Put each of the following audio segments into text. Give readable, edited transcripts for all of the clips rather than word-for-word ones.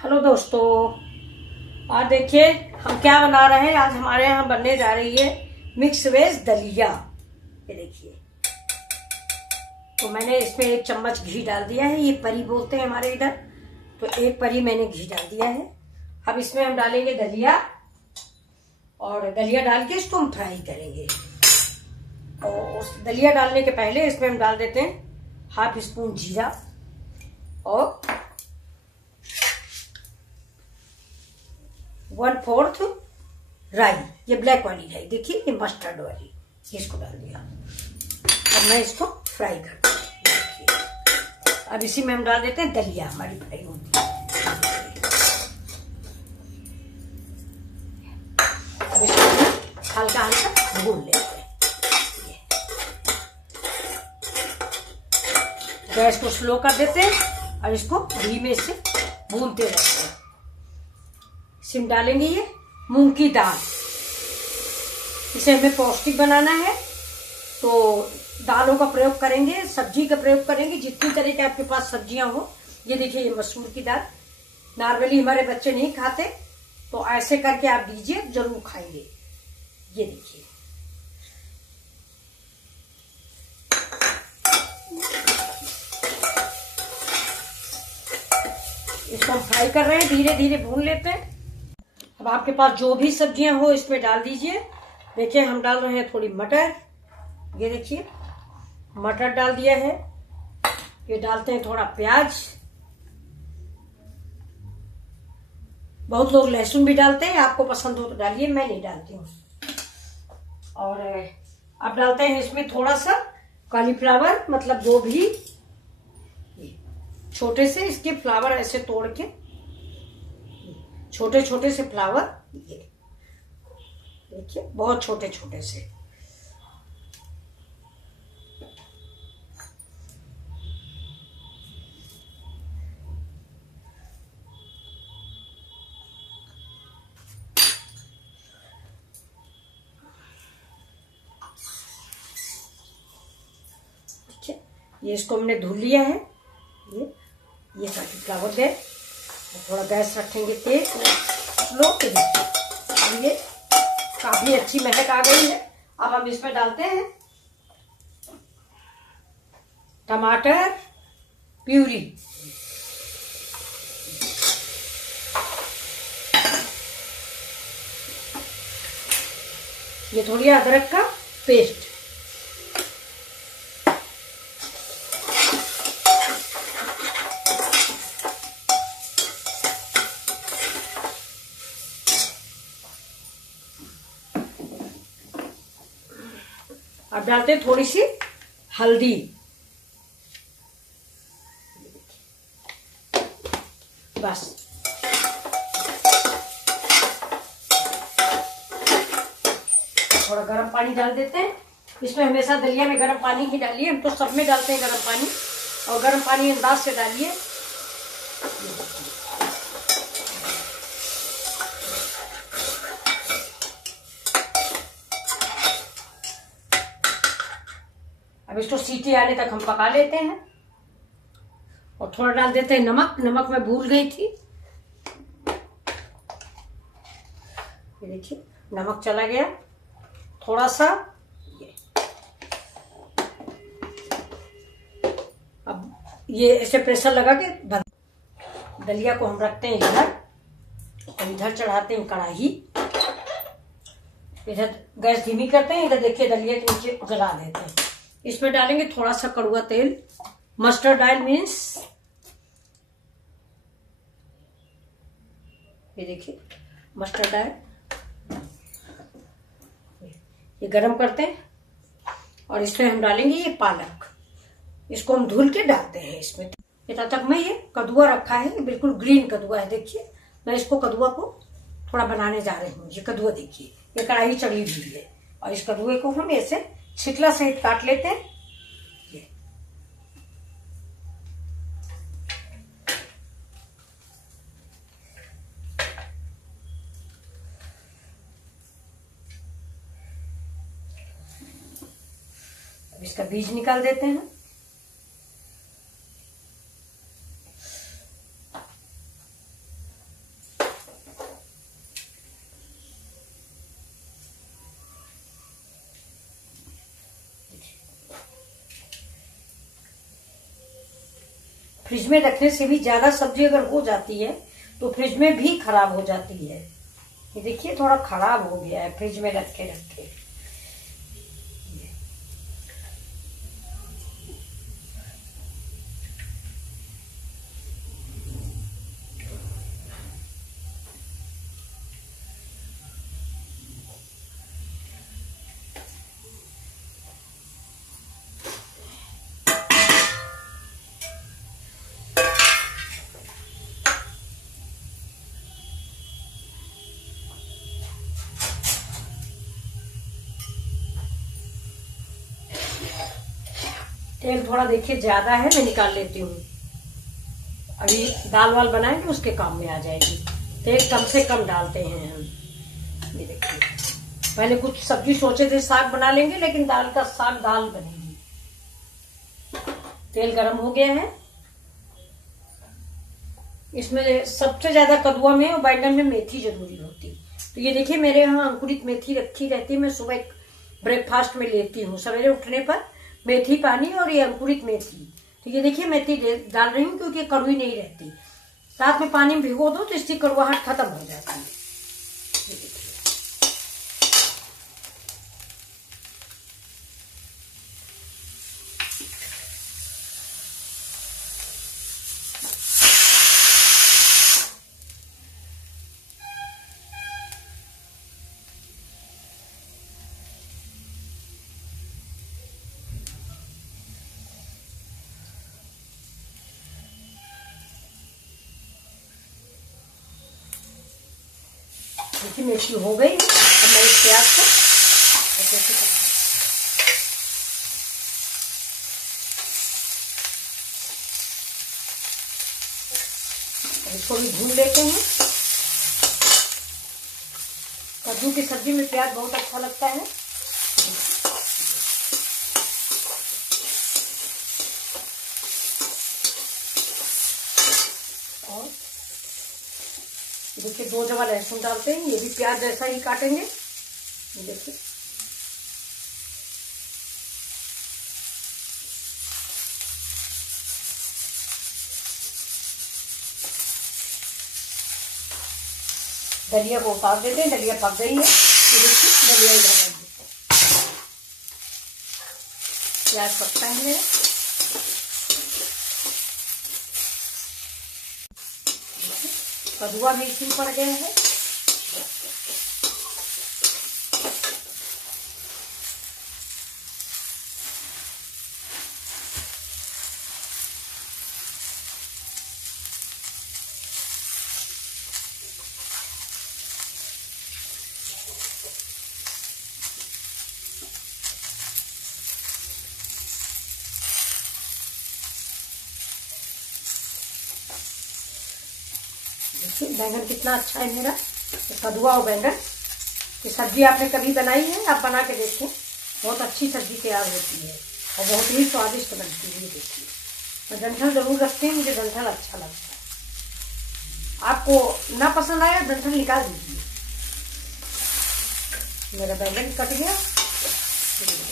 Hello दोस्तों, आज देखिए हम क्या बना रहे हैं। आज हमारे यहाँ बनने जा रही है मिक्स वेज दलिया। ये देखिए, तो मैंने इसमें 1 चम्मच घी डाल दिया है। ये परी बोलते हैं हमारे इधर, तो 1 परी मैंने घी डाल दिया है। अब इसमें हम डालेंगे दलिया, और दलिया डाल के इसको हम फ्राई करेंगे। और उस दलिया डालने के पहले इसमें हम डाल देते हैं ½ स्पून जीरा और 1/4 राई। ये ब्लैक वाली राई, देखिए ये मस्टर्ड वाली, इसको डाल दिया। अब मैं इसको फ्राई करती हूँ। अब इसी में हम डाल देते हैं दलिया, हमारी फ्राई होती है। अब इसको हल्का हल्का भून लेते हैं। गैस को स्लो कर देते हैं और इसको धीमे से भूनते रहते हैं। इसमें डालेंगे ये मूंग की दाल। इसे हमें पौष्टिक बनाना है, तो दालों का प्रयोग करेंगे, सब्जी का प्रयोग करेंगे, जितनी तरह के आपके पास सब्जियां हो। ये देखिए, ये मसूर की दाल नॉर्मली हमारे बच्चे नहीं खाते, तो ऐसे करके आप दीजिए, जरूर खाएंगे। ये देखिए, इसको हम फ्राई कर रहे हैं, धीरे धीरे भून लेते हैं। अब आपके पास जो भी सब्जियां हो इसमें डाल दीजिए। देखिए, हम डाल रहे हैं थोड़ी मटर। ये देखिए, मटर डाल दिया है। ये डालते हैं थोड़ा प्याज। बहुत लोग लहसुन भी डालते हैं, आपको पसंद हो तो डालिए, मैं नहीं डालती हूँ। और अब डालते हैं इसमें थोड़ा सा कॉलीफ्लावर, मतलब गोभी, छोटे से इसके फ्लावर ऐसे तोड़ के, छोटे छोटे से फ्लावर, ये देखिए, बहुत छोटे छोटे से। ठीक है, ये इसको हमने धुल लिया है। ये ताकि फ्लावर दे। थोड़ा गैस रखेंगे तेज लो के। देखिए, ये काफी अच्छी महक आ गई है। अब हम इसमें डालते हैं टमाटर प्यूरी। ये थोड़ी अदरक का पेस्ट। अब डालते हैं थोड़ी सी हल्दी। बस, थोड़ा गर्म पानी डाल देते हैं। इसमें हमेशा दलिया में गर्म पानी ही डालिए, हम तो सब में डालते हैं गर्म पानी, और गर्म पानी अंदाज से डालिए। अब इसको सीटी आने तक हम पका लेते हैं। और थोड़ा डाल देते हैं नमक। नमक मैं भूल गई थी। ये देखिए, नमक चला गया थोड़ा सा। अब ये ऐसे प्रेशर लगा के दलिया को हम रखते हैं इधर, और इधर चढ़ाते हैं कढ़ाई। इधर गैस धीमी करते हैं, इधर देखिए दलिया के नीचे जला देते हैं। इसमें डालेंगे थोड़ा सा कड़वा तेल, मस्टर्ड ऑयल मीन्स। ये देखिए, मस्टर्ड ऑयल। ये गरम करते हैं, और इसमें हम डालेंगे ये पालक। इसको हम धुल के डालते हैं इसमें। तब तक मैं ये कद्दुआ रखा है, बिल्कुल ग्रीन कद्दुआ है। देखिए, मैं इसको कद्दुआ को थोड़ा बनाने जा रही हूँ। ये कद्दुआ देखिए, ये कढ़ाई चढ़ी हुई है, और इस कद्दुए को हम ऐसे छिकला सहित काट लेते हैं। अब इसका बीज निकाल देते हैं। फ्रिज में रखने से भी ज्यादा सब्जी अगर हो जाती है तो फ्रिज में भी खराब हो जाती है। ये देखिए थोड़ा खराब हो गया है फ्रिज में रखे रखे। तेल थोड़ा देखिए ज्यादा है, मैं निकाल लेती हूँ। अभी दाल वाल बनाएंगे उसके काम में आ जाएगी। तेल कम से कम डालते हैं हम। ये देखिए पहले कुछ सब्जी सोचे थे साग बना लेंगे, लेकिन दाल का साग दाल बनेगी। तेल गरम हो गया है। इसमें सबसे ज्यादा कद्दुआ में और बैंगन में मेथी जरूरी होती। तो ये देखिए मेरे यहाँ अंकुरित मेथी रखी रहती है। मैं सुबह ब्रेकफास्ट में लेती हूँ, सवेरे उठने पर मेथी पानी और ये अंकुरित मेथी। तो ये देखिए मेथी डाल रही हूँ क्योंकि कड़वी नहीं रहती। साथ में पानी में भिगो दो तो इसकी कड़वाहट खत्म हो जाती है। देखिए मेथी हो गई। अब मैं इस प्याज को इसको भी भून लेते हैं। कद्दू की सब्जी में प्याज बहुत अच्छा लगता है। और देखिए 2 जवा लहसुन डालते हैं। ये भी प्याज जैसा ही काटेंगे। ये देखिए दलिया को उतार देते हैं। दलिया पक गई है। ये देखिए दलिया इधर रख देते हैं। प्याज पकता है मेरा। कद्दुआ भी इसी पड़ गया है। बैंगन कितना अच्छा है मेरा। कद्दुआ और बैंगन की सब्जी आपने कभी बनाई है? आप बना के देखें, बहुत अच्छी सब्जी तैयार होती है और बहुत ही स्वादिष्ट बनती है। देखिए मैं डंठल जरूर रखती हूँ, मुझे डंठल अच्छा लगता है। आपको ना पसंद आया डंठल निकाल दीजिए। मेरा बैंगन कट गया।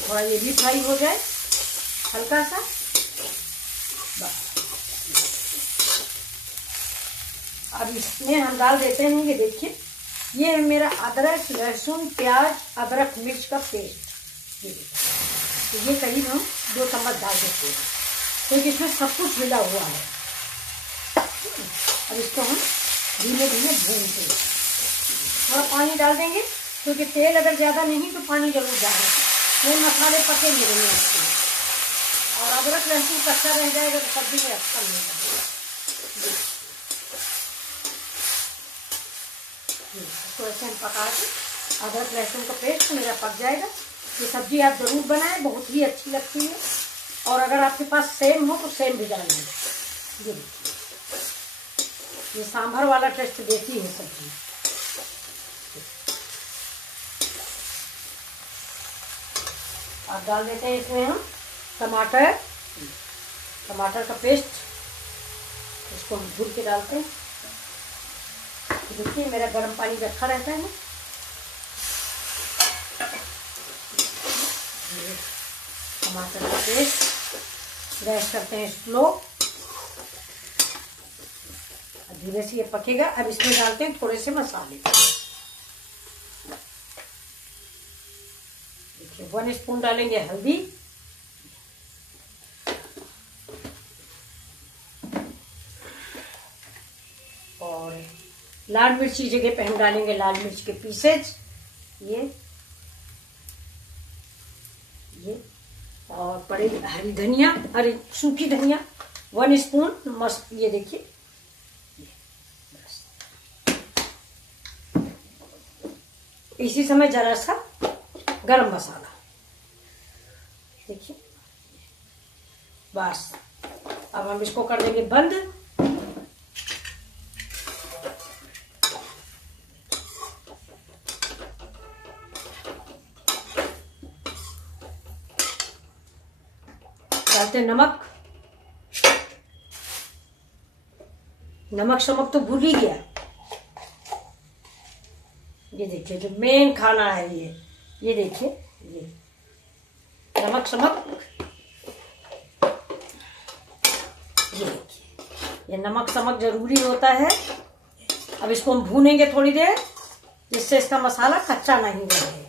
थोड़ा ये भी फ्राई हो जाए हल्का सा। बस अब इसमें हम डाल देते हैं। ये देखिए ये है मेरा अदरक लहसुन प्याज अदरक मिर्च का पेस्ट। ये देखिए तो ये करीब हम 2 चम्मच डाल देते हैं क्योंकि इसमें सब कुछ मिला हुआ है। अब इसको हम धीमे धीमे भूनते हैं। थोड़ा पानी डाल देंगे क्योंकि तेल अगर ज्यादा नहीं तो पानी जरूर डालें। ये मसाले पके नहीं अच्छे और अदरक लहसुन कच्चा रह जाएगा तो सब्जी में अच्छा नहीं लगेगा। इसको ऐसे हम पका के अदरक लहसुन का पेस्ट मेरा पक जाएगा। ये सब्जी आप जरूर बनाएं, बहुत ही अच्छी लगती है। और अगर आपके पास सेम हो तो सेम भी डालें। ये सांभर वाला टेस्ट देती है सब्जी। अब डाल देते हैं इसमें हम टमाटर का पेस्ट। इसको हम भून के डालते हैं। देखिए मेरा गर्म पानी रखा रहता है। टमाटर का पेस्ट गैस करते हैं स्लो। धीरे से ये पकेगा। अब इसमें डालते हैं थोड़े से मसाले। देखिए 1 स्पून डालेंगे हल्दी, और लाल मिर्च की जगह पे हम डालेंगे लाल मिर्च के पीसेज, ये और बड़ी हरी धनिया, हरी सूखी धनिया 1 स्पून मस्त। ये देखिए, इसी समय जरा सा गरम मसाला, देखिए बस। अब हम इसको कर देंगे बंद। डालते नमक, नमक शमक तो भूल ही गया। ये देखिए जो मेन खाना है ये देखिए, ये नमक शमक, ये देखिए, ये नमक शमक जरूरी होता है। अब इसको हम भूनेंगे थोड़ी देर, जिससे इसका मसाला कच्चा नहीं रहे।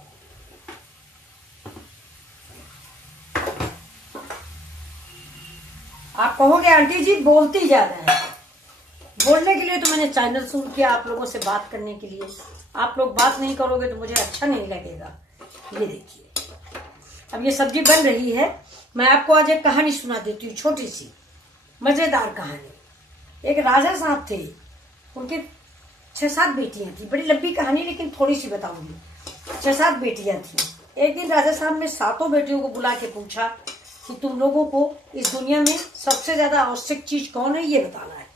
आप कहोगे आंटी जी बोलती ज्यादा है। बोलने के लिए तो मैंने चैनल शुरू किया, आप लोगों से बात करने के लिए। आप लोग बात नहीं करोगे तो मुझे अच्छा नहीं लगेगा। ये देखिए, अब ये सब्जी बन रही है। मैं आपको आज एक कहानी सुना देती हूँ, छोटी सी मजेदार कहानी। एक राजा साहब थे, उनके 6-7 बेटियां थी। बड़ी लंबी कहानी लेकिन थोड़ी सी बताऊंगी। 6-7 बेटियां थी। एक दिन राजा साहब ने 7 बेटियों को बुला के पूछा कि तुम लोगों को इस दुनिया में सबसे ज्यादा आवश्यक चीज कौन है, ये बताना है।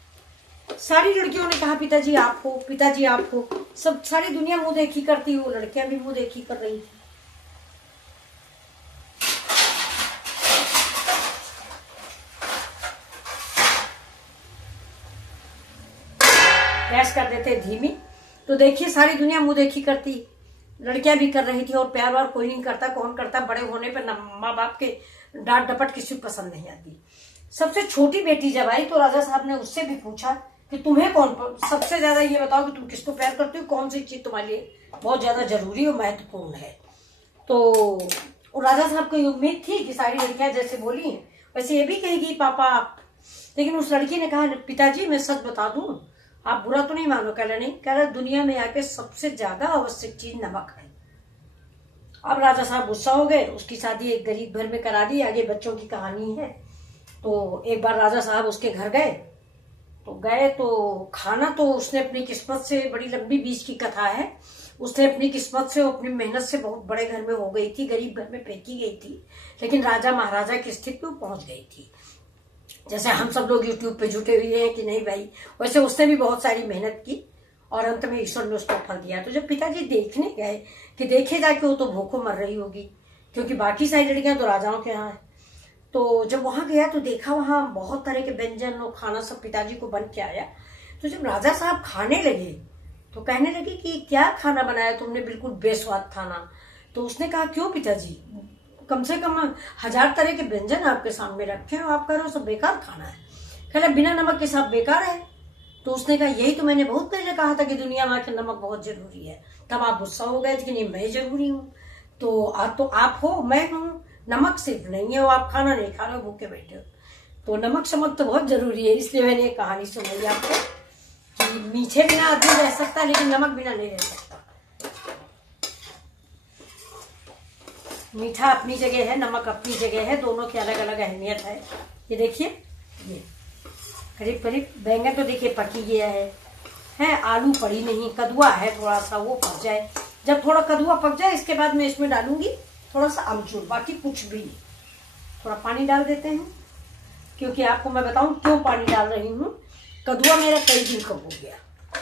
सारी लड़कियों ने कहा पिताजी आप हो, पिताजी आप हो। सब सारी दुनिया मुंह देखी करती, वो लड़कियां भी मुंह देखी कर रही थी। गैस कर देते धीमी, तो देखिए सारी दुनिया मुंह देखी करती, लड़कियां भी कर रही थी। और प्यार वार कोई नहीं करता, कौन करता? बड़े होने पर माँ बाप के डांट डपट किसी को पसंद नहीं आती। सबसे छोटी बेटी जब आई तो राजा साहब ने उससे भी पूछा कि तुम्हें कौन सबसे ज्यादा, ये बताओ कि तुम किसको प्यार करती हो, कौन सी चीज तुम्हारे लिए बहुत ज्यादा जरूरी और महत्वपूर्ण है। तो राजा साहब को ये उम्मीद थी कि सारी लड़कियां जैसे बोली हैं वैसे ये भी कहेगी पापा आप। लेकिन उस लड़की ने कहा पिताजी मैं सच बता दूं, आप बुरा तो नहीं मानो। कह रहा नहीं, कह रहा दुनिया में आके सबसे ज्यादा आवश्यक चीज नमक है। अब राजा साहब गुस्सा हो गए, उसकी शादी एक गरीब घर में करा दी। आगे बच्चों की कहानी है। तो एक बार राजा साहब उसके घर गए, तो खाना तो उसने अपनी किस्मत से, बड़ी लंबी बीच की कथा है, उसने अपनी किस्मत से और अपनी मेहनत से बहुत बड़े घर में हो गई थी, गरीब घर में फेंकी गई थी। लेकिन राजा महाराजा की स्थिति में पहुंच गई थी। जैसे हम सब लोग यूट्यूब पे जुटे हुए हैं कि नहीं भाई, वैसे उसने भी बहुत सारी मेहनत की और अंत में ईश्वर ने उसको फल दिया। तो जब पिताजी देखने गए कि देखे जाके वो तो भूखों मर रही होगी, क्योंकि बाकी सारी लड़कियां तो राजाओं के यहाँ है। तो जब वहां गया तो देखा वहां बहुत तरह के व्यंजन और खाना सब पिताजी को बन के आया। तो जब राजा साहब खाने लगे तो कहने लगे कि क्या खाना बनाया तुमने, बिल्कुल बेस्वाद खाना। तो उसने कहा क्यों पिताजी, कम से कम 1000 तरह के व्यंजन आपके सामने रखे हैं, आप कह रहे हो सब बेकार खाना है। कहला बिना नमक के सब बेकार है। तो उसने कहा यही तो मैंने बहुत पहले कहा था कि दुनिया में आखिर नमक बहुत जरूरी है। तब आप गुस्सा हो गए थे कि नहीं मैं जरूरी हूँ। तो आप हो, मैं हूँ। नमक सिर्फ नहीं है, वो आप खाना नहीं खा रहे हो, भूखे बैठे हो। तो नमक शमक तो बहुत जरूरी है। इसलिए मैंने एक कहानी सुनाई आपको कि मीठे बिना आदमी रह सकता है लेकिन नमक बिना नहीं रह सकता। मीठा अपनी जगह है, नमक अपनी जगह है, दोनों की अलग अलग अहमियत है। ये देखिए, ये करीब करीब बैंगन तो देखिए पक ही गया है। आलू पड़ी नहीं, कदुआ है थोड़ा सा, वो पक जाए। जब थोड़ा कदुआ पक जाए इसके बाद मैं इसमें डालूंगी थोड़ा सा अमचूर, बाकी कुछ भी नहीं। थोड़ा पानी डाल देते हैं, क्योंकि आपको मैं बताऊं क्यों पानी डाल रही हूँ। कदुआ मेरा कई दिन का हो गया,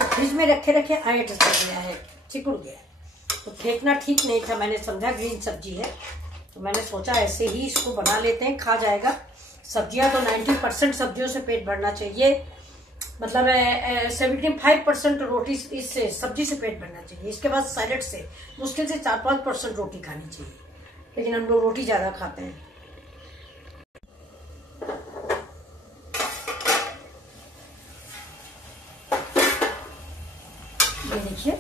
फ्रिज में रखे रखे ऐंठ गया है, सिकुड़ गया, तो फेंकना ठीक नहीं था। मैंने समझा ग्रीन सब्जी है तो मैंने सोचा ऐसे ही इसको बना लेते हैं, खा जाएगा। सब्जियां तो 90% सब्जियों से पेट भरना चाहिए, मतलब 75% रोटी इससे सब्जी से पेट भरना चाहिए। इसके बाद सैलेड से मुश्किल से 4-5% रोटी खानी चाहिए, लेकिन हम लोग रोटी ज्यादा खाते हैं। ये देखिए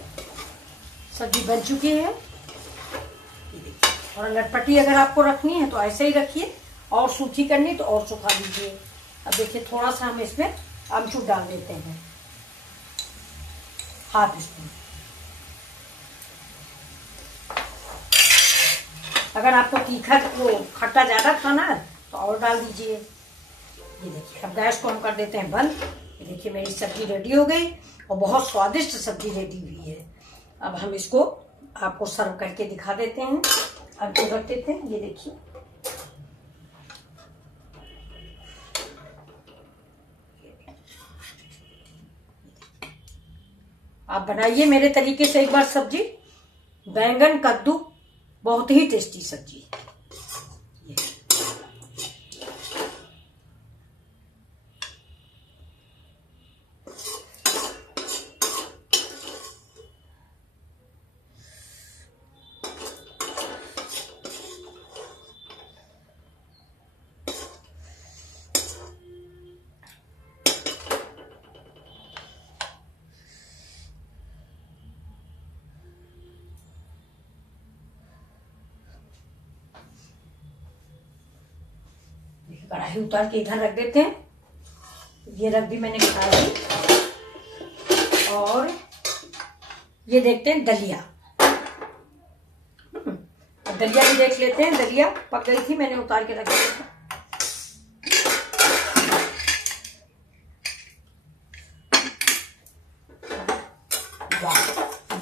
सब्जी बन चुकी है। ये देखिए, और लटपटी अगर आपको रखनी है तो ऐसे ही रखिए, और सूखी करनी तो और सुखा दीजिए। अब देखिए थोड़ा सा हम इसमें आमचूर डाल देते हैं, हाफ स्पून। अगर आपको तीखा वो खट्टा ज्यादा खाना है तो और डाल दीजिए। ये देखिए अब गैस को हम कर देते हैं बंद। ये देखिए मेरी सब्जी रेडी हो गई और बहुत स्वादिष्ट सब्जी रेडी हुई है। अब हम इसको आपको सर्व करके दिखा देते हैं। अब जो रख देते हैं, ये देखिए आप बनाइए मेरे तरीके से एक बार सब्जी। बैंगन कद्दू बहुत ही टेस्टी सब्जी। कढ़ाई उतार के इधर रख देते हैं। ये रख दी मैंने कढ़ाई। और ये देखते हैं दलिया। अब दलिया भी देख लेते हैं। दलिया पक गई थी, मैंने उतार के रख दिया। वाह,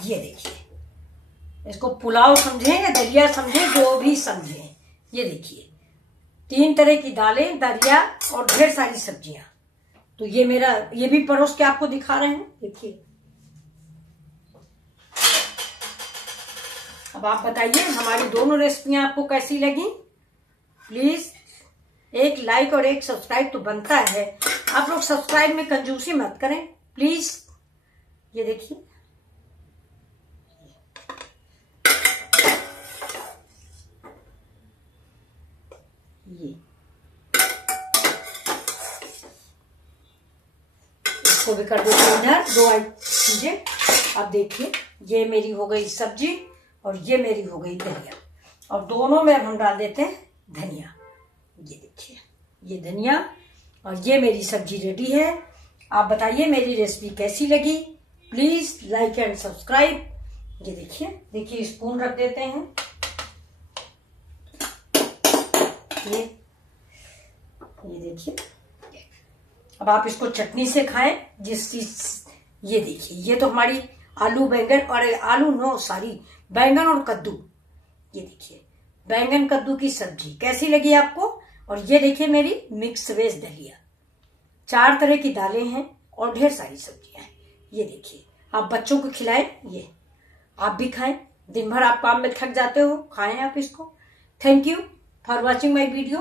ये देखिए, इसको पुलाव समझे या दलिया समझे, जो भी समझे। ये देखिए 3 तरह की दालें, दलिया और ढेर सारी सब्जियां। तो ये मेरा, ये भी परोस के आपको दिखा रहे हैं। देखिए अब आप बताइए हमारी दोनों रेसिपियां आपको कैसी लगी। प्लीज एक लाइक और एक सब्सक्राइब तो बनता है। आप लोग सब्सक्राइब में कंजूसी मत करें प्लीज। ये देखिए ये इसको भी कर देते हैं इधर। 2 चीजें। अब देखिए ये मेरी हो गई सब्जी और ये मेरी हो गई दलिया। और दोनों में अब हम डाल देते हैं धनिया। ये देखिए ये धनिया और ये मेरी सब्जी रेडी है। आप बताइए मेरी रेसिपी कैसी लगी। Please like and subscribe. ये देखिए, देखिए स्पून रख देते हैं। ये देखिए, अब आप इसको चटनी से खाएं जिस चीज। ये देखिए ये तो हमारी आलू बैंगन और आलू नो सॉरी बैंगन और कद्दू। ये देखिए बैंगन कद्दू की सब्जी कैसी लगी आपको। और ये देखिए मेरी मिक्स वेज दलिया। 4 तरह की दालें हैं और ढेर सारी सब्जियां हैं। ये देखिए आप बच्चों को खिलाएं, ये आप भी खाएं। दिन भर आप काम में थक जाते हो, खाएं आप इसको। Thank you for watching my video.